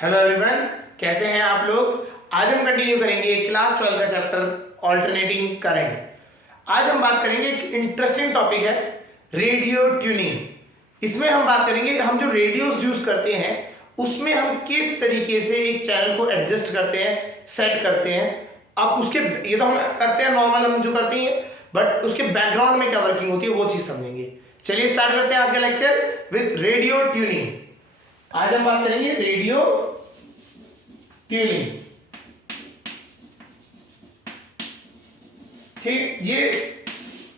Hello everyone, कैसे हैं आप लोग। आज हम कंटिन्यू करेंगे क्लास 12 का चैप्टर ऑल्टरनेटिंग करंट। आज हम बात करेंगे, एक इंटरेस्टिंग टॉपिक है रेडियो ट्यूनिंग। इसमें हम बात करेंगे हम जो रेडियोस यूज करते हैं उसमें हम किस तरीके से एक चैनल को एडजस्ट करते हैं, सेट करते हैं। अब उसके ये तो हम करते हैं नॉर्मल, हम जो करते हैं, बट उसके बैकग्राउंड में क्या वर्किंग होती है वो चीज समझेंगे। चलिए स्टार्ट करते हैं आज का लेक्चर विथ रेडियो ट्यूनिंग। आज हम बात करेंगे रेडियो ट्यूनिंग। ठीक, ये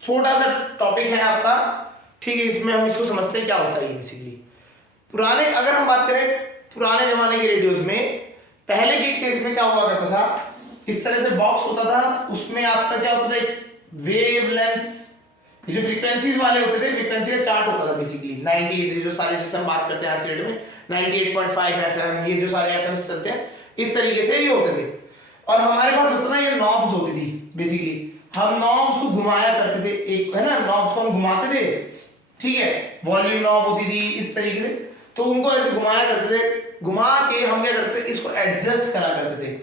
छोटा सा टॉपिक है आपका। ठीक है, इसमें हम इसको समझते हैं क्या होता है। बेसिकली पुराने, अगर हम बात करें पुराने जमाने के रेडियोज में, पहले के केस में क्या हुआ करता था, इस तरह से बॉक्स होता था, उसमें आपका क्या होता था, वेवलेंथ, ये जो फ्रीक्वेंसीज वाले होते थे, फ्रीक्वेंसी का चार्ट होता था बेसिकली। 98 जो सारे जिससे हम बात करते हैं आज के डेट में, 98.5 एफएम, ये जो सारे एफएम चलते हैं इस तरीके से ये होते थे। और हमारे पास होता था ये नॉब्स होती थी। बेसिकली हम नॉब्स को घुमाया करते थे, एक है ना, नॉब्स को हम घुमाते थे। ठीक है, वॉल्यूम नॉब होती थी इस तरीके से, तो उनको ऐसे घुमाया करते थे। घुमा के हम क्या करते थे, इसको एडजस्ट करा करते थे।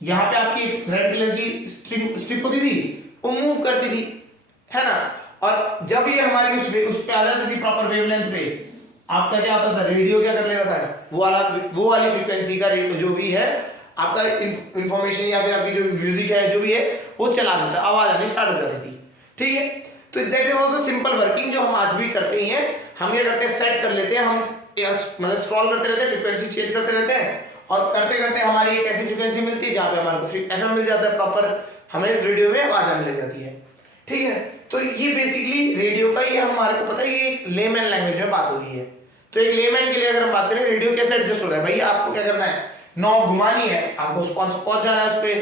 यहाँ पे आपकी रेड कलर की स्ट्रिप होती थी, वो मूव करती थी, है ना। और जब ये हमारी उस पे आ जाती थी प्रॉपर वेवलेंथ पे, आपका क्या होता था, रेडियो क्या कर लेता था, वो वाली फ्रीक्वेंसी का रेडियो जो भी है आपका इंफॉर्मेशन या फिर आपकी जो म्यूजिक है जो भी है वो चला देता, आवाज आनी स्टार्ट हो जाती थी। ठीक है, तो that was the simple working जो हम आज भी करते ही हैं। हम ये करते हैं, सेट कर लेते हैं, हम मतलब स्क्रॉल करते रहते हैं, फ्रीक्वेंसी चेंज करते रहते हैं, और करते करते हमारी एक ऐसी फ्रीक्वेंसी मिलती है जहाँ पे हमारे को एफएम मिल जाता है प्रॉपर, हमें रेडियो में आवाज आने लग जाती है। ठीक है, तो ये बेसिकली रेडियो का, ये हमारे को पता है, ये एक लेमैन लैंग्वेज में बात हो रही है। तो एक लेमैन के लिए अगर हम बात करें रेडियो कैसे एडजस्ट हो रहा है, भाई आपको क्या करना है, नॉब घुमानी है, आपको पहुंच जाना है उस पे।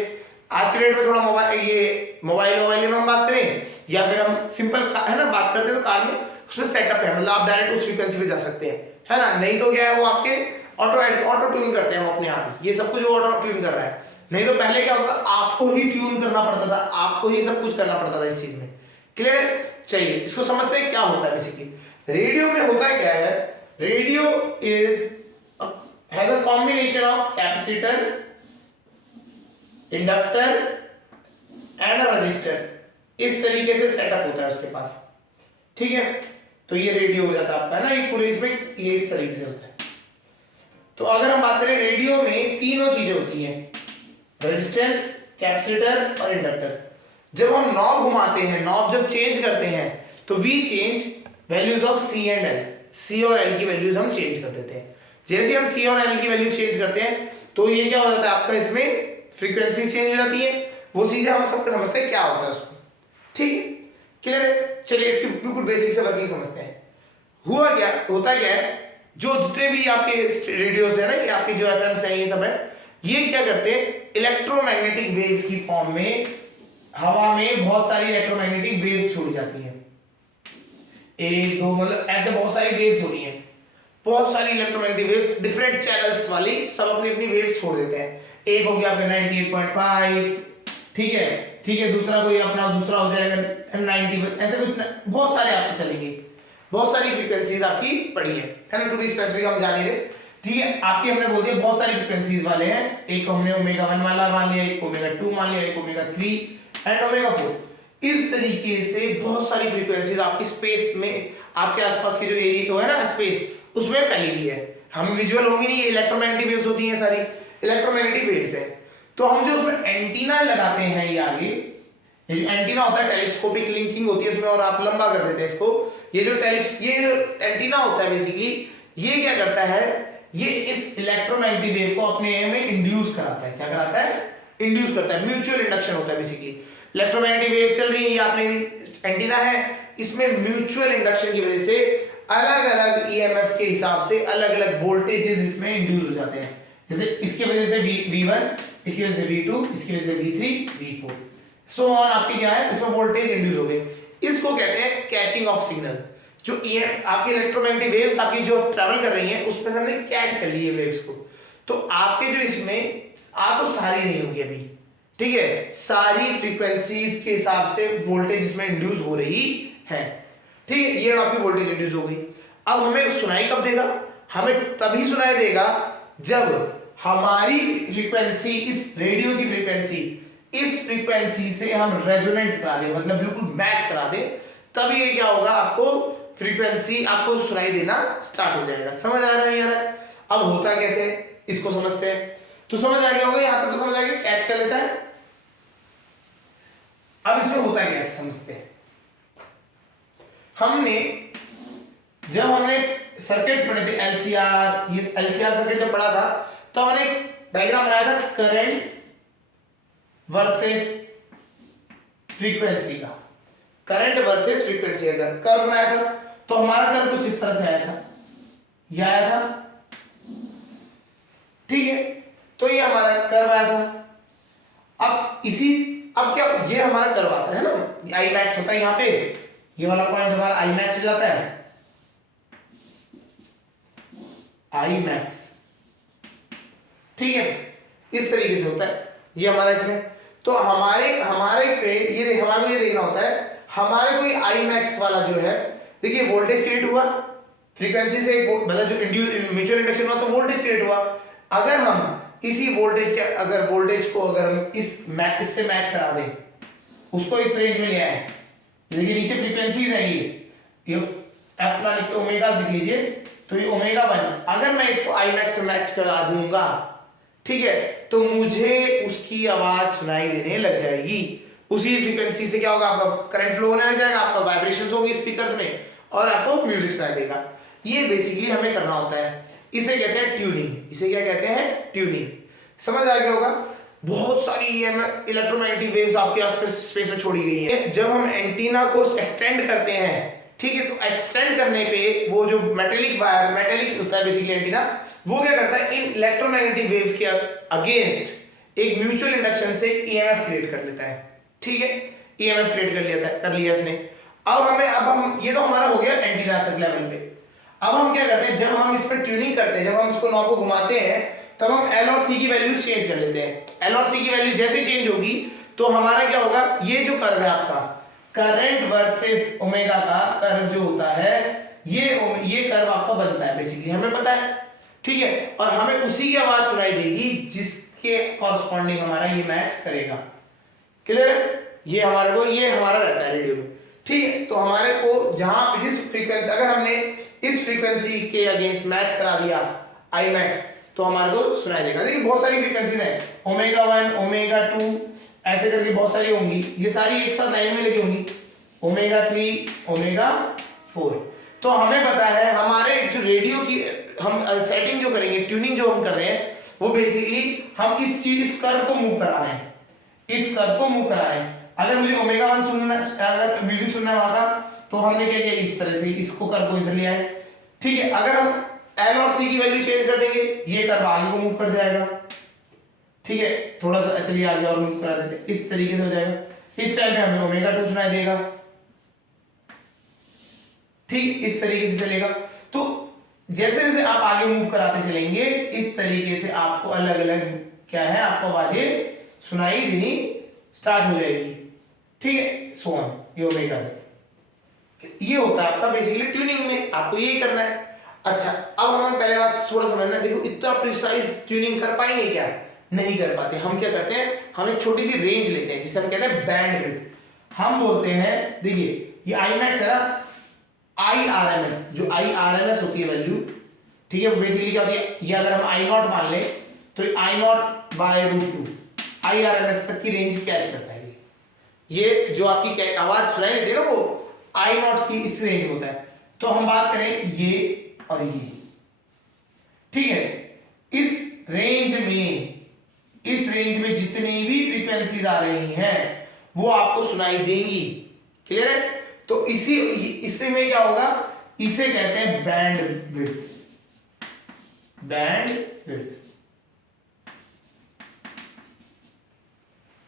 आज के डेट में थोड़ा मोबाइल में हम बात करें, या फिर हम सिंपल है ना बात करते हैं तो कार में उसमें सेटअप है, मतलब आप डायरेक्ट उस फ्रीक्वेंसी पे जा सकते हैं, है ना। नहीं तो क्या है, वो आपके ऑटो ट्यून करते हैं वो अपने आप ही, ये सब कुछ ऑटो ट्यून कर रहा है। नहीं तो पहले क्या होता था, आपको ही ट्यून करना पड़ता था, आपको ही सब कुछ करना पड़ता था इस चीज में। क्लियर, चलिए इसको समझते हैं क्या होता है। बेसिकली रेडियो में होता है क्या है, radio has a combination of capacitor, inductor and register. इस तरीके से सेटअप होता है उसके पास। ठीक है, तो ये रेडियो हो जाता है आपका ना, ये पूरे इसमें ये इस तरीके से होता है। तो अगर हम बात करें रेडियो में तीनों चीजें होती हैं, रेजिस्टेंस, कैपेसिटर और इंडक्टर। जब हम नॉब घुमाते हैं, नॉब जब चेंज करते हैं, तो we change values of C and L. C और एल की वैल्यूज हम चेंज कर देते हैं। जैसे हम सी और एल की वैल्यू चेंज करते हैं तो ये क्या हो जाता है, आपका इसमें फ्रीक्वेंसी चेंज हो जाती है। वो चीजें हम सबको समझते हैं क्या होता है उसको। ठीक है, क्लियर है। चलिए इसकी बिल्कुल बेसिक से वर्किंग समझते हैं। होता क्या है, जो जितने भी आपके रेडियोस है ना, ये आपके जो एफएम्स हैं ये सब है, ये क्या करते हैं, इलेक्ट्रोमैग्नेटिक वेव्स की फॉर्म में हवा में बहुत सारी इलेक्ट्रोमैग्नेटिक वेव्स छोड़ी जाती हैं। एक दो मतलब ऐसे बहुत सारी वेव्स हो रही हैं, बहुत सारी इलेक्ट्रोमैग्नेटिक वेव्स, डिफरेंट चैनल्स वाली, सब अपनी अपनी वेव्स छोड़ देते हैं। एक हो गया आपका 98.5, ठीक है, दूसरा कोई अपना दूसरा हो जाएगा 90, ऐसे कुछ बहुत सारे आपके चलेंगे, बहुत सारी फ्रीक्वेंसीज आपकी पड़ी है ना। टू बी स्पेसिफिक हम जान रहे, ठीक है, आपकी हमने बोल दिया बहुत सारी फ्रीक्वेंसीज वाले हैं। एक हमने ओमेगा 1 वाला मान लिया, एक ओमेगा 2 मान लिया, एक ओमेगा 3 एंड ओमेगा 4। इस तरीके से बहुत सारी फ्रीक्वेंसीज आपकी स्पेस में, आपके आसपास की जो एरिया है ना स्पेस, उसमें फैली हुई है। हम विजुअल होंगी नहीं, ये इलेक्ट्रोमैग्नेटिक वेव्स होती हैं, सारी इलेक्ट्रोमैग्नेटिक वेव्स है। तो हम जो उसमें एंटीना लगाते हैं, ये आगे ये जो एंटीना होता है, टेलीस्कोपिक लिंकिंग होती है इसमें, और आप लंबा कर देते हैं इसको। ये जो एंटीना होता है बेसिकली, ये क्या करता है, ये इस इलेक्ट्रोमैग्नेटिक वेव को अपने में इंड्यूस कराता है। क्या कराता है, इंड्यूस करता है, म्यूचुअल इंडक्शन होता है बेसिकली। इलेक्ट्रोमैग्नेटिक वेव चल रही है, ये आपने एंटीना है, इसमें म्यूचुअल इंडक्शन की वजह से अलग अलग ईएमएफ के हिसाब से अलग अलग वोल्टेजेस इसमें इंड्यूस हो जाते हैं। जैसे इसकी वजह से V1, इसकी वजह से V2, इसकी वजह से V3, V4 सो ऑन, आपकी क्या है, इसमें वोल्टेज इंड्यूस हो गए। इसको कहते हैं कैचिंग ऑफ सिग्नल। जो आपकी इलेक्ट्रोमैग्नेटिक वेव्स आपकी जो ट्रैवल कर रही हैं, उसमें से हमने कैच कर ली है वेव्स को। तो आपके जो इसमें तो सारी नहीं होगी अभी, ठीक है, सारी फ्रीक्वेंसीज के हिसाब से वोल्टेज इसमें इंड्यूस हो रही है। ठीक है, ये आपकी वोल्टेज इंड्यूस हो गई। अब हमें सुनाई कब देगा, हमें तभी सुनाई देगा जब हमारी फ्रीक्वेंसी, इस रेडियो की फ्रीक्वेंसी इस फ्रीक्वेंसी से हम रेजोनेंट करा दे, मतलब बिल्कुल मैच करा दे, तब ये क्या होगा, आपको फ्रीक्वेंसी आपको सुनाई देना स्टार्ट हो जाएगा। समझ आ रहा है यार? अब होता कैसे, इसको समझते हैं। तो समझ आ गया होगा, यहां तक तो समझ आ गया, कैच कर लेता है। अब इसमें होता है कैसे समझते हैं। जब हमने सर्किट्स पढ़े थे, एलसीआर, ये एलसीआर सर्किट जब पढ़ा था, तो हमने एक डायग्राम बनाया था करंट वर्सेस फ्रीक्वेंसी का। करंट वर्सेस फ्रीक्वेंसी का कर्व बनाया था, तो हमारा कर्व कुछ इस तरह से आया था, ये आया था, ठीक है। तो ये हमारा कर्व आया था। अब क्या, ये हमारा कर्व आता है ना, आई मैक्स होता है यहाँ पे, ये वाला पॉइंट हमारा आई मैक्स हो जाता है, आई मैक्स, ठीक है, इस तरीके से होता है ये हमारा इसमें। तो हमारे पे ये हमारे को ये देखना होता है, हमारे को ये आई मैक्स वाला जो है, देखिए वोल्टेज क्रिएट हुआ फ्रीक्वेंसी से, मतलब जो इंड्यूस म्यूचुअल इंडक्शन हुआ तो वोल्टेज क्रिएट हुआ। अगर हम इसी वोल्टेज के अगर वोल्टेज को अगर हम इससे मैच करा दें, उसको इस रेंज में ले आए, देखिए नीचे फ्रीक्वेंसीज है, ये एफ ना लिख के ओमेगा लिख लीजिए, तो ये ओमेगा 1, अगर मैं इसको आई मैक्स से मैच करा दूंगा, ठीक है, तो मुझे उसकी आवाज सुनाई देने लग जाएगी। उसी फ्रीक्वेंसी से क्या होगा, आपका करंट फ्लो होने लग जाएगा, आपका वाइब्रेशंस होंगे स्पीकर्स में, और आपको म्यूजिक सुनाई देगा। ये बेसिकली हमें करना होता है, इसे कहते हैं ट्यूनिंग। इसे क्या कहते हैं, ट्यूनिंग। समझ आ गया होगा। बहुत सारी इलेक्ट्रोमैग्नेटिक वेव्स आपके आसपास स्पेस में छोड़ी गई है। जब हम एंटीना को एक्सटेंड करते हैं, ठीक है, तो एक्सटेंड करने पे वो जो मेटेलिक वायर, मेटेलिक होता है बेसिकली एंटीना, वो क्या करता है, इन इलेक्ट्रोमैग्नेटिक वेव्स के अगेंस्ट एक म्यूचुअल इंडक्शन से ईएमएफ क्रिएट कर लेता है, ठीक है, ईएमएफ क्रिएट कर लिया इसने। अब हम ये तो हमारा हो गया एंटीना तक लेवल पे। अब हम क्या करते हैं, जब हम इस पर ट्यूनिंग करते हैं, जब हम इसको नॉब को घुमाते हैं, तब हम एल और सी की वैल्यूज चेंज कर लेते हैं। एल और सी की वैल्यू जैसे चेंज होगी, तो हमारा क्या होगा, ये जो कर्व है आपका करंट वर्सेस ओमेगा का कर्व जो होता है, ये कर्व आपका बनता है बेसिकली, हमें पता है, ठीक है, और हमें उसी की आवाज सुनाई देगी जिसके कॉरस्पॉन्डिंग हमारा ये मैच करेगा। क्लियर है? ये हमारा रहता है रेडियो में, ठीक है। तो हमारे को जहां जिस फ्रीक्वेंसी, अगर हमने इस फ्रीक्वेंसी के अगेंस्ट मैच करा दिया आई मैक्स, तो हमारे को सुनाई देगा। देखिए बहुत सारी फ्रीक्वेंसीज हैं, ओमेगा 1, ओमेगा 2, ऐसे करके बहुत सारी होंगी, ये सारी एक साथ लाइन में लगी होंगी, ओमेगा 3, ओमेगा 4। तो हमें पता है हमारे जो रेडियो की हम सेटिंग जो करेंगे, ट्यूनिंग जो हम कर रहे हैं, वो बेसिकली हम इस कर्व को मूव करा रहे हैं, इस कर्व को मूव करा रहे हैं। अगर मुझे ओमेगा 1 सुनना, अगर म्यूजिक सुनना है वहां का, तो हमने क्या किया, इस तरह से इसको कर्व को इधर ले आए, ठीक है। अगर हम एल और सी की वैल्यू चेंज कर देंगे, ये कर्व आगे को मूव कर जाएगा, ठीक है, थोड़ा सा चलिए आगे और मूव करा देते हैं, इस तरीके से हो जाएगा। इस टाइम पे हमें ओमेगा 2 सुनाई देगा, ठीक, इस तरीके से चलेगा। तो जैसे जैसे आप आगे मूव कराते चलेंगे, इस तरीके से आपको अलग अलग क्या है, आपको आवाजें सुनाई देनी स्टार्ट हो जाएगी, ठीक है, सोन, ये ओमेगा से। ये होता है आपका बेसिकली ट्यूनिंग में, आपको यही करना है। अच्छा, अब हमें पहले बात थोड़ा समझना, देखो इतना प्रिसाइज ट्यूनिंग कर पाएंगे क्या, नहीं कर पाते। हम क्या करते हैं, हम एक छोटी सी रेंज लेते हैं, जिसे हम कहते हैं बैंडविड्थ। हम बोलते हैं, देखिए ये आई मैक्स है ना, आई आर एम एस, जो आई आर एम एस होती है वैल्यू, ठीक है, बेसिकली क्या होती है, ये अगर हम आई नॉट मान ले, तो I naught by √2 I R M S तक की रेंज कैच करता है। ये जो आपकी आवाज सुनाई देती है ना, वो आई नॉट की इस रेंज में होता है। तो हम बात करें ये और ये, ठीक है, इस रेंज में जितनी भी फ्रीक्वेंसीज आ रही हैं, वो आपको सुनाई देंगी। क्लियर है? तो इससे में क्या होगा, इसे कहते हैं बैंडविड्थ,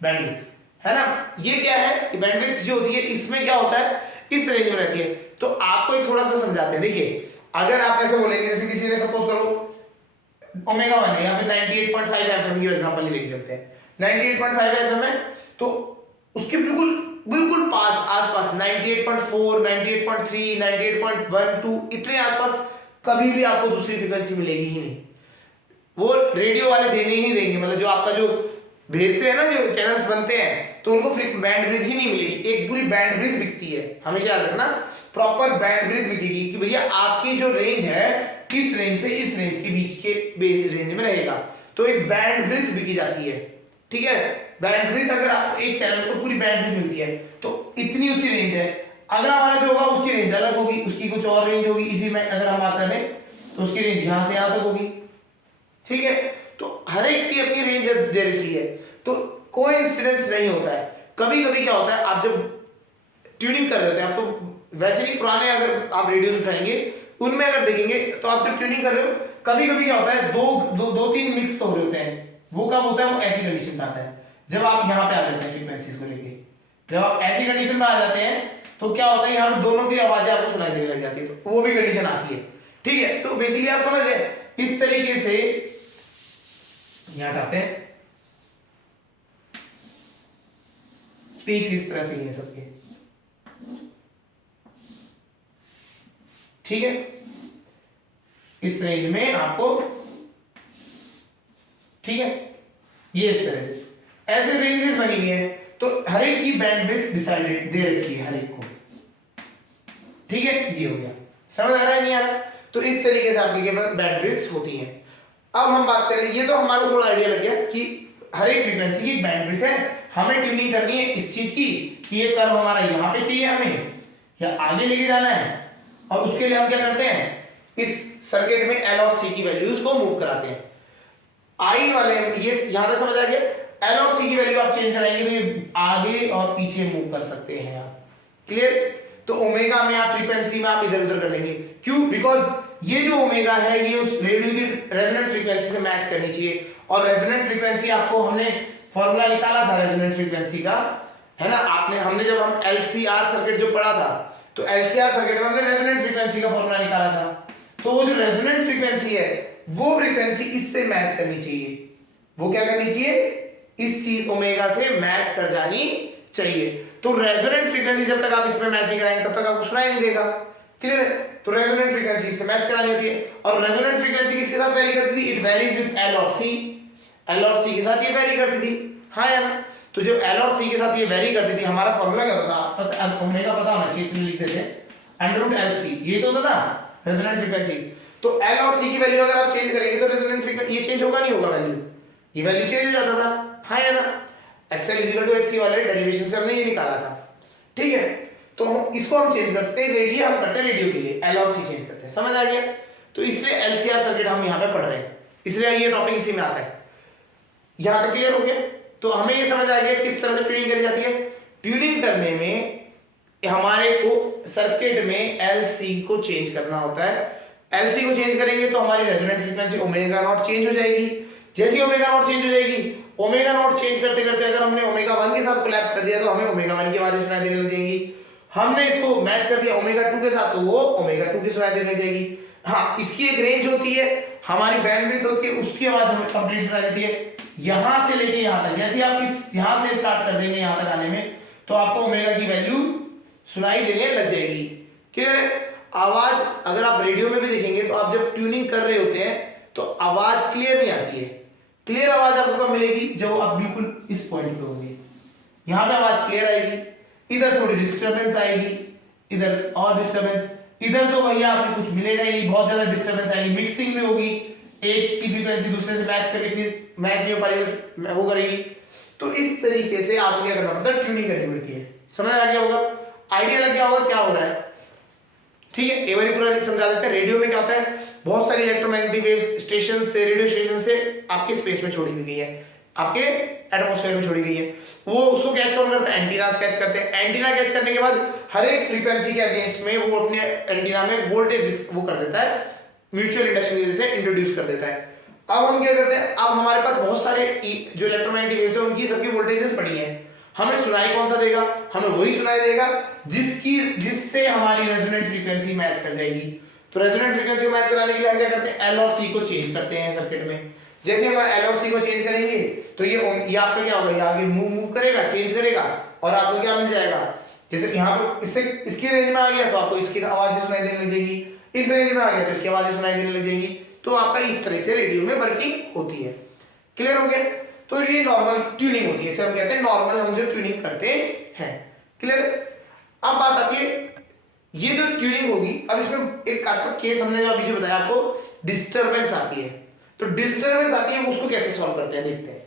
बैंडविड्थ है ना। ये क्या है, बैंडविड्थ जो होती है, इसमें क्या होता है, इस रेंज में रहती है। तो आपको ये थोड़ा सा समझाते हैं। देखिए अगर आप ऐसे बोलेंगे, जैसे किसी ने सपोज करो ओमेगा 1 है, या फिर 98.5 एफएम की एग्जांपल ही लेके चलते हैं, 98.5 एफएम है, तो उसके बिल्कुल आसपास 98.4, 98.3, 98.12 इतने आसपास कभी भी आपको दूसरी फ्रीक्वेंसी मिलेगी ही नहीं। वो रेडियो वाले देने ही देंगे, मतलब जो आपका जो भेजते हैं ना, जो चैनल्स बनते हैं, तो उनको फ्री बैंडविड्थ ही नहीं मिलेगी, एक पूरी बैंडविड्थ बिकती है, हमेशा याद रखना, प्रॉपर बैंडविड्थ बिकेगी कि भैया आपकी जो रेंज है इस रेंज से इस रेंज के बीच के रेंज में रहेगा, तो एक बैंडविड्थ बिकी जाती है, ठीक है। बैंडविड्थ अगर आप एक चैनल को पूरी बैंडविड्थ मिलती है तो इतनी उसकी रेंज है, अगला वाला जो होगा उसकी रेंज अलग होगी, उसकी कुछ और रेंज होगी, इसी में अगर हम बात करें तो उसकी रेंज यहां से यहां तक होगी, ठीक है। तो हर एक की अपनी रेंज दे रखी है, तो कोइंसिडेंस नहीं होता है। कभी कभी क्या होता है, आप जब ट्यूनिंग कर रहे होते हैं, आप तो वैसे भी पुराने अगर आप रेडियोस उठाएंगे उनमें अगर देखेंगे तो आप जब ट्यूनिंग कर रहे हो, कभी कभी क्या होता है, दो तीन मिक्स हो रहे होते हैं, वो कब होता है, वो ऐसी कंडीशन में आता है जब आप यहाँ पे आ जाते हैं फ्रीक्वेंसीज को लेके, जब आप ऐसी कंडीशन में आ जाते हैं तो क्या होता है, यहाँ पे दोनों की आवाजें आपको सुनाई देने लग जाती है, तो वो भी कंडीशन आती है, ठीक है। तो बेसिकली आप समझ रहे हैं, इस तरीके से यहां आते हैं पीक्स इस तरह से हैं सबके, ठीक है, इस रेंज में आपको, ठीक है, ये इस तरह से ऐसे रेंजेस बनी हुई है, तो हर एक की बैंडविड्थ डिसाइडेड दे रखी है हर एक को, ठीक है, ये हो गया, समझ आ रहा है नहीं आ रहा। तो इस तरीके से आपके पास बैंडविड्थ होती है। अब हम बात करें, ये तो हमारा थोड़ा आइडिया लग गया कि हर एक फ्रीक्वेंसी की बैंडविड्थ है, हमें ट्यूनिंग करनी है इस चीज की कि ये कर्व हमारा यहाँ पे चाहिए हमें या आगे लेके जाना है, और उसके लिए हम क्या करते हैं, इस सर्किट में एल और सी की वैल्यूज को मूव कराते हैं। आई वाले ये यहां तक समझ आ गया, एल और सी की वैल्यू आप चेंज कराएंगे तो ये आगे और पीछे मूव कर सकते हैं आप, क्लियर। तो ओमेगा में आप फ्रीक्वेंसी में आप इधर उधर कर लेंगे, क्यों, बिकॉज ये जो ओमेगा है ये उस रेडियो की रेजोनेंट फ्रीक्वेंसी से मैच करनी चाहिए, और रेजोनेंट फ्रीक्वेंसी आपको हमने फॉर्मूला निकाला था रेजोनेंट फ्रीक्वेंसी का, है ना, हमने जब हम एलसीआर सर्किट जो पढ़ा था, तो एलसीआर सर्किट में हमने रेजोनेंट फ्रीक्वेंसी का फॉर्मूला निकाला था, तो वो जो रेजोनेंट फ्रीक्वेंसी है वो फ्रीक्वेंसी इससे मैच करनी चाहिए, वो क्या करनी चाहिए, इस चीज ओमेगा से मैच कर जानी चाहिए। तो रेजोनेंट फ्रीक्वेंसी जब तक आप इसमें मैच नहीं कराएंगे तब तक आपको सुनाई नहीं देगा, क्लियर है। तो रेजोनेंट फ्रीक्वेंसी से मैच करानी होती है, और रेजोनेंट फ्रीक्वेंसी किसके साथ वेरी करती थी, इट वेरीज विद एल और सी, एल और सी के साथ ये वेरी करती थी, हाँ या ना। तो जब एल और सी के साथ ये वेरी करती थी, हमारा फॉर्मूला क्या था, ओमेगा पता होना चाहिए, इसमें लिख देते अंडर रूट एल सी, ये तो होता था रेजोनेंट फ्रीक्वेंसी। तो एल और सी की वैल्यू अगर आप चेंज करेंगे तो रेजोनेंट फ्रीक्वेंसी ये चेंज होगा नहीं होगा, वैल्यू, ये वैल्यू चेंज हो जाता था, हाँ या ना। XL = XC वाले डेरिवेशन से हमने ये निकाला था, ठीक है। तो इसको हम चेंज कर सकते हैं, रेडियो हम करते हैं, रेडियो के लिए एल और सी चेंज करते हैं, समझ आ गया। तो इसलिए एलसीआर सर्किट हम यहाँ पे पढ़ रहे हैं, इसलिए ये टॉपिक इसी में आता है, यहाँ तक क्लियर हो गया। तो हमें ये समझ आ गया किस तरह से ट्यूनिंग करी जाती है। ट्यूनिंग करने में हमारे को सर्किट में एलसी को चेंज करना होता है, एलसी को चेंज करेंगे तो हमारी resonant frequency omega naught change हो जाएगी। जैसे ओमेगा नॉट चेंज हो जाएगी, ओमेगा नॉट चेंज करते करते अगर हमने ओमेगा 1 के साथ कोलैप्स कर दिया तो हमें ओमेगा 1 की आवाजें सुनाई देने लग जाएंगी। हमने इसको मैच कर दिया ओमेगा 2 के साथ तो वो ओमेगा 2 की सुनाई देने लग जाएगी। हाँ, इसकी एक रेंज होती है, हमारी बैंडविड्थ होती है, उसकी आवाज हमें कंप्लीट सुनाई देती है यहां से लेके यहां तक। जैसे आप इस यहां से स्टार्ट कर देंगे यहां तक आने में तो आपको ओमेगा की वैल्यू सुनाई देने लग जाएगी, क्लियर है। आवाज अगर आप रेडियो में भी देखेंगे तो आप जब ट्यूनिंग कर रहे होते हैं तो आवाज क्लियर नहीं आती है। क्लियर आवाज आपको कब मिलेगी, जब आप बिल्कुल इस पॉइंट पे होंगे, यहां पे आवाज क्लियर आएगी, इधर थोड़ी डिस्टरबेंस आएगी, इधर और डिस्टरबेंस, इधर तो भैया आपको कुछ मिलेगा ही नहीं, बहुत ज्यादा डिस्टरबेंस आएगी, मिक्सिंग भी होगी, एक की फ्रीक्वेंसी दूसरे से मैच करके फिर मैच नहीं हो पाएगी, वो करेगी। तो इस तरीके से आपको क्या करना पड़ता है, ट्यूनिंग करनी पड़ती है। समझ आ गया होगा, आइडिया लग गया होगा क्या हो रहा है, ठीक है। एक बार पूरा समझा देते हैं। रेडियो में क्या होता है, बहुत सारी इलेक्ट्रोमैग्नेटिक वेव्स स्टेशन से, रेडियो स्टेशन से आपके स्पेस में छोड़ी गई है, आपके एटमॉस्फेयर में छोड़ी गई है, वो उसको कैच कौन करता है, एंटीना कैच करते हैं। एंटीना कैच करने के बाद हर एक फ्रीक्वेंसी के अगेंस्ट में वो अपने एंटीना में वोल्टेज वो कर देता है, म्यूचुअल इंडक्शन की वजह से इंट्रोड्यूस कर देता है। अब हम क्या करते हैं, अब हमारे पास बहुत सारे जो इलेक्ट्रोमैग्नेटिक वेव्स है उनकी सबकी वोल्टेजेस पड़ी है, हमें सुनाई कौन सा देगा, हमें वही सुनाई देगा जिससे हमारी रेजोनेंट फ्रीक्वेंसी मैच कर जाएगी। तो रेजोनेंट फ्रीक्वेंसी को मैच कराने के लिए हम क्या करते हैं, एल और सी को चेंज करते हैं सर्किट में। जैसे हम एल और सी को चेंज करेंगे तो ये आपका क्या होगा, ये आगे मूव करेगा, चेंज करेगा, और आपको क्या मिल जाएगा, जैसे यहाँ पे इससे इसकी रेंज में आ गया तो आपको इसकी आवाज सुनाई देने लग जाएगी, इस रेंज में आ गया तो इसकी आवाज सुनाई देने लग जाएगी। तो आपका इस तरह से रेडियो में वर्किंग होती है। क्लियर हो गया? तो ये नॉर्मल ट्यूनिंग होती है, इसे हम कहते हैं नॉर्मल हम जो ट्यूनिंग करते हैं। क्लियर? अब बात आती है ये जो ट्यूनिंग होगी, अब इसमें एक आपका केस हमने जो अभी जो बताया आपको, डिस्टरबेंस आती है। तो डिस्टरबेंस आती है, उसको कैसे सॉल्व करते हैं देखते हैं।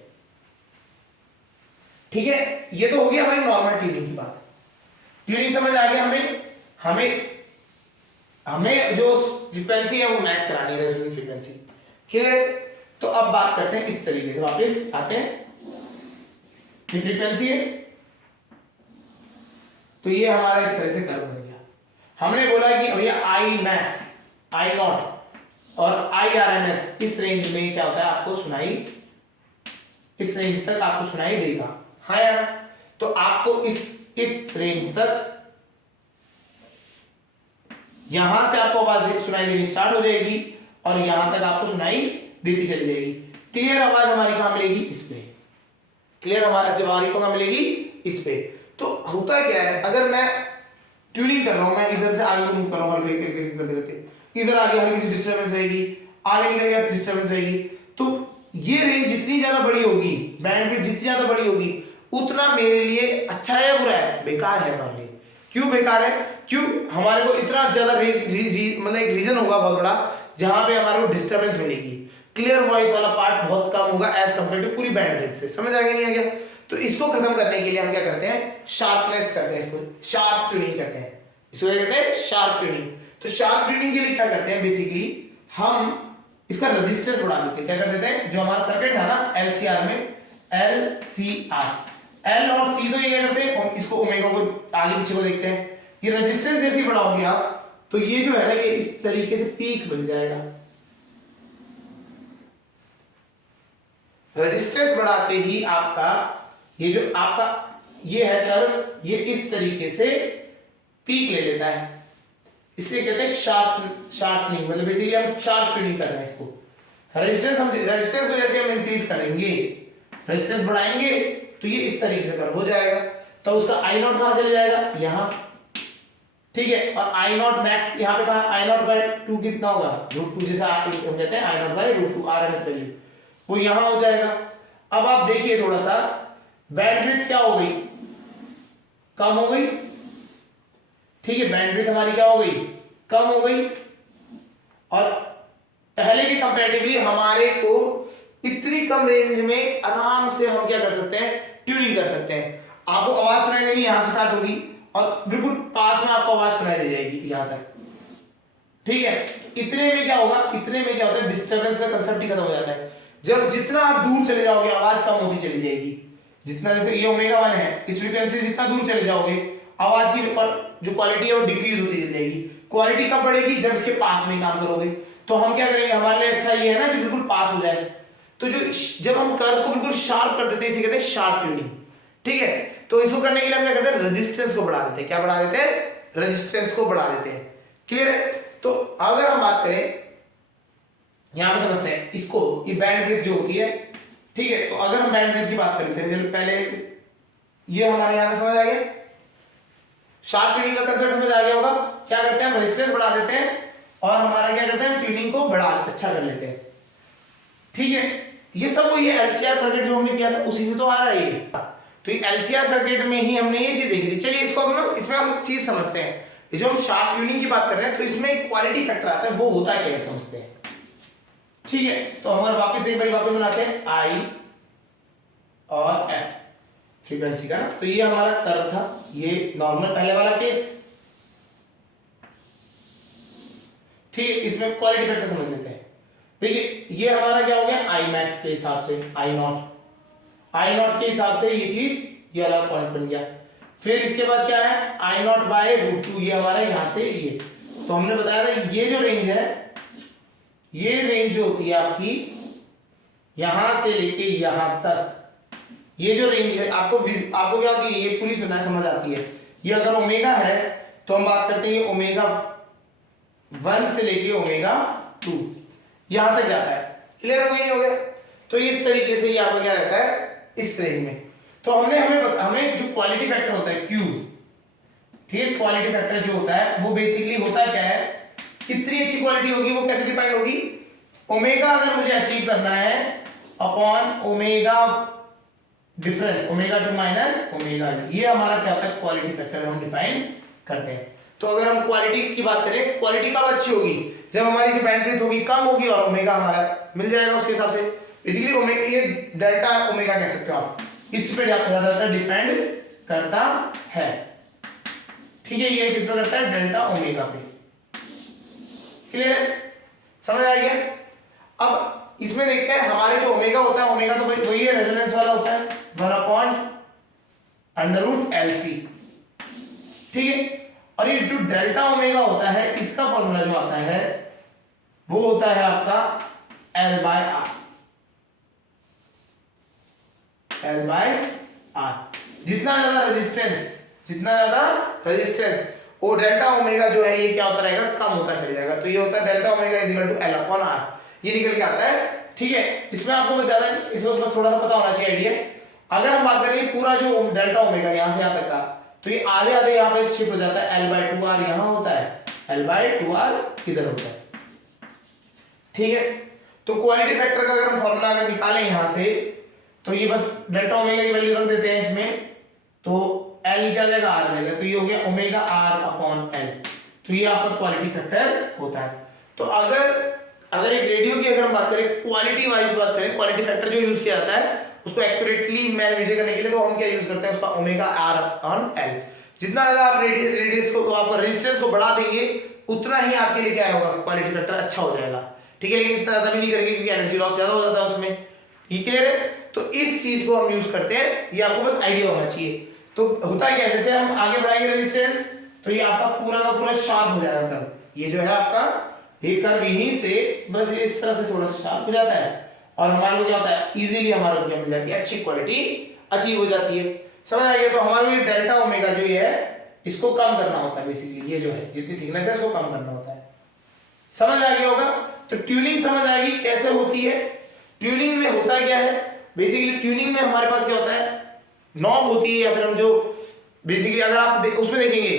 ठीक है, ये तो हो गया हमारी नॉर्मल ट्यूनिंग की बात। ट्यूनिंग समझ आ गया हमें जो फ्रीक्वेंसी है वो मैच करानी है रेजोनेंट फ्रीक्वेंसी। क्लियर? तो अब बात करते हैं इस तरीके से, वापस आते हैं। ये फ्रीक्वेंसी है, तो ये हमारा इस तरह से कर्व बन गया। हमने बोला कि भैया आई मैक्स, आई नॉट और आई आरएमएस इस रेंज में क्या होता है आपको सुनाई, इस रेंज तक आपको सुनाई देगा। हाँ यार, तो आपको इस रेंज तक, यहां से आपको आवाज सुनाई देनी स्टार्ट हो जाएगी और यहां तक आपको सुनाई देती चली जाएगी। क्लियर आवाज हमारी कहां मिलेगी? इस पे। क्लियर आवाज हमारी को कहां मिलेगी? इस पे। तो होता क्या है, अगर मैं ट्यूनिंग कर रहा हूं, मैं इधर से आगे मूव कर रहा हूं करते, इधर आगे हल्की सी डिस्टर्बेंस रहेगी, आगे निकल गया डिस्टर्बेंस रहेगी। तो ये रेंज जितनी ज्यादा बड़ी होगी, बैंडविड्थ जितनी ज्यादा बड़ी होगी, उतना मेरे लिए अच्छा है या बुरा है? बेकार है हमारे लिए। क्यों बेकार है? क्यों? हमारे को इतना ज्यादा मतलब एक रीजन होगा बहुत बड़ा जहां पे हमारे को डिस्टर्बेंस मिलेगी। क्लियर वॉइस वाला पार्ट बहुत कम होगा एज कंपेयर टू पूरी बैंडविड्थ से। समझ आ गया नहीं आ गया? तो इसको खत्म करने के लिए हम क्या करते हैं? शार्पनेस करते हैं, इसको शार्प ट्यूनिंग करते हैं। इसको क्या कहते हैं? Sharp tuning. तो शार्प ट्यूनिंग के लिए क्या करते हैं? बेसिकली हम इसका रेजिस्टेंस बढ़ा देते हैं। क्या कर देते हैं? जो हमारा सर्किट था ना एलसीआर में, एलसीआर, एल और सी, तो ये क्या करते हैं? इसको ओमेगा को आगे पीछे को देखते हैं। ये रेजिस्टेंस जैसे बढ़ाओगे आप, तो ये जो है ना ये इस तरीके से पीक बन जाएगा। रेजिस्टेंस बढ़ाते ही आपका ये जो आपका ये है कर्व, ये इस तरीके से पीक ले लेता है। इसे कहते हैं शार्पनिंग, मतलब बेसिकली हम शार्प ट्यूनिंग कर रहे हैं इसको। रेजिस्टेंस को जैसे हम इंक्रीज करेंगे, रेजिस्टेंस बढ़ाएंगे, तो ये इस तरीके से कर्व हो जाएगा। तो उसका आई नॉट कहां चले जाएगा? यहां। ठीक है, और आई नॉट मैक्स यहाँ पे कहा, आई नॉट बाय 2 कितना होगा? √2, जैसे हम कहते हैं आई नॉट बाय √2 आरएमएस वैल्यू, वो यहां हो जाएगा। अब आप देखिए थोड़ा सा, बैंडविड्थ क्या हो गई? कम हो गई। ठीक है, बैंडविड्थ हमारी क्या हो गई? कम हो गई। और पहले के कंपैरेटिवली हमारे को इतनी कम रेंज में आराम से हम क्या कर सकते हैं? ट्यूनिंग कर सकते हैं। आपको आवाज सुनाई देगी, यहां से स्टार्ट होगी और बिल्कुल पास में आपको आवाज सुनाई दे जाएगी यहां तक। ठीक है, इतने में क्या होगा? इतने में क्या होता है? डिस्टर्बेंस का कंसेप्ट ही खत्म हो जाता है। जब जितना आप दूर चले जाओगे आवाज कम होती चली जाएगी। जितना जैसे ये ओमेगा 1 है, इस फ्रीक्वेंसी से जितना दूर चले जाओगे आवाज की जो क्वालिटी है वो डिक्रीज होती चली जाएगी। क्वालिटी कब बढ़ेगी? जब इसके पास में काम करोगे। तो हम क्या करेंगे? हमारे लिए अच्छा ये है ना कि बिल्कुल पास हो जाए। तो जब हम कर्व को बिल्कुल शार्प कर देते हैं, इसे कहते हैं शार्प ट्यूनिंग। ठीक है, तो इसको करने के लिए हम क्या करते हैं? रेजिस्टेंस को बढ़ा देते हैं। क्या बढ़ा देते हैं? रेजिस्टेंस को बढ़ा देते हैं। क्लियर है? तो अगर हम बात करें, यहां पे समझते हैं इसको, ये बैंडविड्थ जो होती है। ठीक है, तो अगर हम बैंडविड्थ की बात करते हैं, पहले ये हमारे यहां से समझ आ गया, शार्प ट्यूनिंग का कंसेप्ट समझ आ गया होगा। क्या करते हैं? हम रेजिस्टेंस बढ़ा देते हैं और हमारा क्या करते हैं? ट्यूनिंग को बढ़ा अच्छा कर लेते हैं। ठीक है, ये सब वो ये एलसीआर सर्किट जो हमने किया था उसी से तो आ रहा है ये। तो ये एलसीआर सर्किट में ही हमने ये चीज देखी थी। चलिए इसको हम इसमें हम चीज समझते हैं। ये जो हम शार्प ट्यूनिंग की बात कर रहे हैं, तो इसमें एक क्वालिटी फैक्टर आता है, वो होता क्या है समझते हैं। ठीक है, तो हमारे वापस एक बार वापस बनाते हैं आई और एफ फ्रीक्वेंसी का ना। तो ये हमारा कर्व था, ये नॉर्मल पहले वाला केस। ठीक है, इसमें क्वालिटी फैक्टर समझ लेते हैं। देखिए ये हमारा क्या हो गया? आई मैक्स के हिसाब से आई नॉट के हिसाब से ये चीज ये वाला पॉइंट बन गया। फिर इसके बाद क्या है? आई नॉट बाय √2, ये हमारा यहां से ये। तो हमने बताया था ये जो रेंज है, ये रेंज जो होती है आपकी यहां से लेके यहां तक, ये जो रेंज है आपको क्या होती है? ये पूरी सुनना समझ आती है। ये अगर ओमेगा है तो हम बात करते हैं ओमेगा 1 से लेके ओमेगा 2 यहां तक जाता है। क्लियर हो गया? नहीं हो गया? तो इस तरीके से ये आपका क्या रहता है इस रेंज में। तो हमें जो क्वालिटी फैक्टर होता है Q, ठीक है, क्वालिटी फैक्टर जो होता है वो बेसिकली होता क्या है? कितनी अच्छी क्वालिटी होगी वो कैसे डिफाइन होगी? ओमेगा अगर मुझे अचीव करना है upon omega difference, omega 2 minus omega, ये हमारा क्या होता है क्वालिटी फैक्टर हम डिफाइन करते हैं। तो अगर हम क्वालिटी की बात करें, क्वालिटी कब अच्छी होगी, जब हमारी जो बैंडविड्थ होगी कम होगी और ओमेगा हमारा मिल जाएगा उसके हिसाब से। इसीलिए ओमेगा, ये डेल्टा ओमेगा कह सकते हो आप, इस पे ज्यादातर डिपेंड करता है। ठीक है, ये किस पे करता है, डेल्टा ओमेगा पे। क्लियर है, समझ आ गया। अब इसमें देखते हैं हमारे जो ओमेगा होता है, ओमेगा तो वही है रेजोनेंस वाला होता है 1/√LC। ठीक है, और ये जो डेल्टा ओमेगा होता है इसका फॉर्मूला जो आता है वो होता है आपका L/R। जितना ज्यादा रेजिस्टेंस वो डेल्टा ओमेगा जो है ये क्या होता रहेगा, कम होता चले जाएगा। तो ये होता है delta omega is equal to L/R, ये निकल के आता है। ठीक है, इसमें आपको बस ज्यादा इसको बस थोड़ा सा पता होना चाहिए आइडिया। अगर हम बात करें पूरा जो डेल्टा ओमेगा यहां से यहां तक का, तो ये आधे आधे यहाँ पे शिफ्ट हो जाता है, L/2R यहाँ होता है, L/2R इधर होता है। ठीक है, तो क्वालिटी फैक्टर का अगर हम फॉर्मूला अगर निकालें यहां से, तो ये बस डेल्टा ओमेगा की वैल्यू रख देते हैं इसमें, तो L नीचे आ जाएगा, R आ जाएगा, तो ये हो गया ओमेगा R अपॉन L। तो ये आपका क्वालिटी फैक्टर होता है। तो अगर एक रेडियो की अगर हम बात करें, क्वालिटी वाइज बात करें, क्वालिटी फैक्टर जो यूज किया जाता है उसको एक्यूरेटली मेजर करने के लिए, तो हम क्या यूज करते हैं उसका ओमेगा R अपॉन L। जितना ज्यादा आप रेडियस को, आप रेजिस्टेंस को बढ़ा देंगे उतना ही आपके लिए क्या होगा, क्वालिटी फैक्टर अच्छा हो जाएगा। ठीक है, लेकिन इतना ज्यादा भी नहीं करेंगे क्योंकि एनर्जी लॉस ज्यादा हो जाता है उसमें। ये क्लियर है, तो इस चीज को हम यूज करते हैं, ये आपको बस आइडिया होना चाहिए। तो होता है क्या, जैसे हम आगे बढ़ाएंगे रेजिस्टेंस, तो ये आपका पूरा का पूरा शार्प हो जाएगा कर्व। ये जो है आपका ये कर्व यहीं से बस ये इस तरह से थोड़ा सा शार्प हो जाता है, और हमारे को क्या होता है, इजीली हमारे को क्या मिल जाती है, अच्छी क्वालिटी अचीव हो जाती है। समझ आ गया। तो हमारा ये डेल्टा ओमेगा जो ये है इसको कम करना होता है बेसिकली, ये जो है जितनी थिकनेस है इसको कम करना होता है। समझ आ गया होगा। तो ट्यूनिंग समझ आएगी कैसे होती है। ट्यूनिंग में होता क्या है, बेसिकली ट्यूनिंग में हमारे पास क्या होता है, नॉब होती है, या फिर हम जो बेसिकली अगर आप उसमें देखेंगे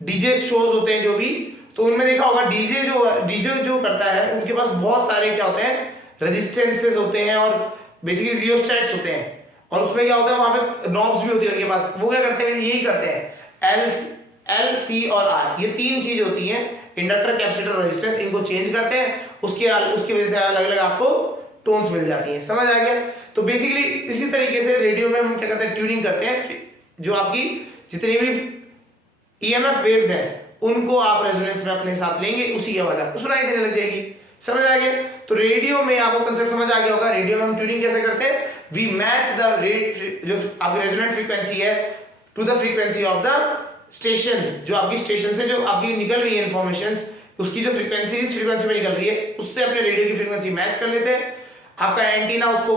डीजे शोज होते हैं जो भी, तो उनमें देखा होगा डीजे जो करता है उनके पास बहुत सारे क्या होते हैं, रेजिस्टेंसेस होते हैं और बेसिकली रियोस्टेट्स होते हैं, और उसमें क्या होता है वहां पे नॉब्स भी होती है उनके पास। वो क्या करते हैं, यही करते हैं L, C और R, ये तीन चीज होती हैं, इंडक्टर, कैपेसिटर, रेजिस्टेंस, इनको चेंज करते हैं, उसकी वजह से अलग अलग आपको टोन्स मिल जाती हैं। समझ आ गया। तो बेसिकली इसी तरीके से रेडियो में हम क्या करते हैं, ट्यूनिंग करते हैं, जो आपकी जितनी भी EMF वेव्स हैं उनको आप रेजोनेंस में अपने साथ लेंगे, उसी की आवाज आपको सुनाई देने लग जाएगी। समझ आ गया। तो रेडियो में आपको कंसेप्ट समझ आ गया होगा। रेडियो में हम ट्यूनिंग कैसे करते हैं, वी मैच द रेट, जो आपकी रेजोनेंट फ्रीक्वेंसी है, to the frequency of the station, जो आपकी स्टेशन से जो आपकी निकल रही है इंफॉर्मेशन, उसकी जो फ्रीक्वेंसी इस फ्रीक्वेंसी में निकल रही है उससे अपने रेडियो की फ्रीक्वेंसी मैच कर लेते हैं। आपका एंटीना उसको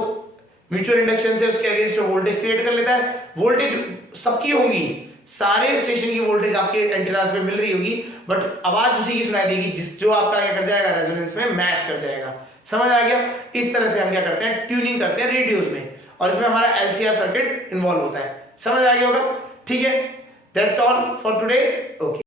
म्यूचुअल इंडक्शन से उसके अगेंस्ट वोल्टेज क्रिएट कर लेता है। वोल्टेज सबकी होगी, सारे स्टेशन की वोल्टेज आपके एंटीनास में मिल रही होगी, बट आवाज उसी की सुनाई देगी जिस जो आपका क्या कर जाएगा, रेजोनेंस में मैच कर जाएगा। समझ आ गया। इस तरह से हम क्या करते हैं, ट्यूनिंग करते हैं रेडियोस में, और इसमें हमारा LCR सर्किट इन्वॉल्व होता है। समझ आ गया होगा। ठीक है, that's all for today. Okay.